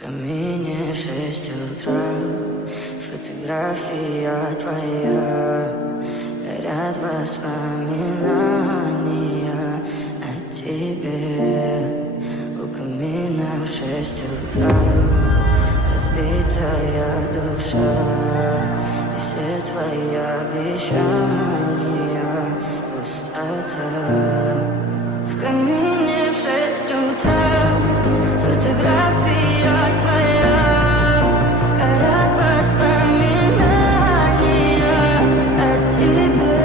Камине в 6 утра, фотография твоя, горят воспоминания о тебе. У камина в 6 утра разбитая душа, и все твои обещания пустота. В камине в 6 утра фотография твоя, горят воспоминания о тебе.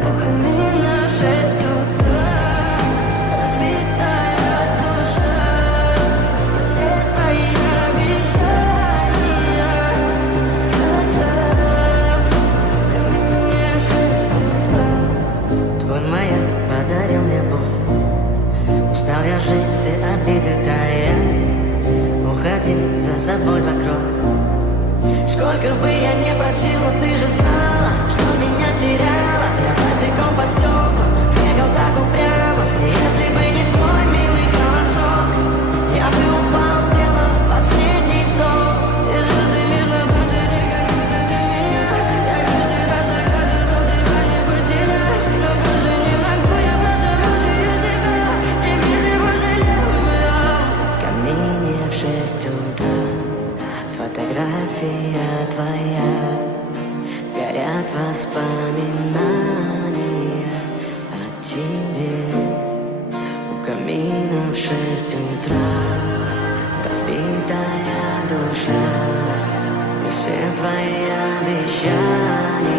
У камина в 6 утра разбитая душа, все твои обещания пустота. В камине в 6 утра. Твой маяк подарил мне боль. Устал я жить, все обиды тая. Уходи, за собой закрой. Сколько бы я не просил, но ты же знала, что меня теряла. Я босиком по стеклам бегал так упрямо. Если бы не твой милый голосок, я бы упал, сделав последний вздох. И звезды мирно падали, как будто для меня. Я каждый раз загадывал тебя не потерять, но больше не могу, я просто мучаю себя. Теперь ты пожалел меня. В камине в 6 утра фотография твоя, горят воспоминания о тебе. У камина в 6 утра разбитая душа, и все твои обещания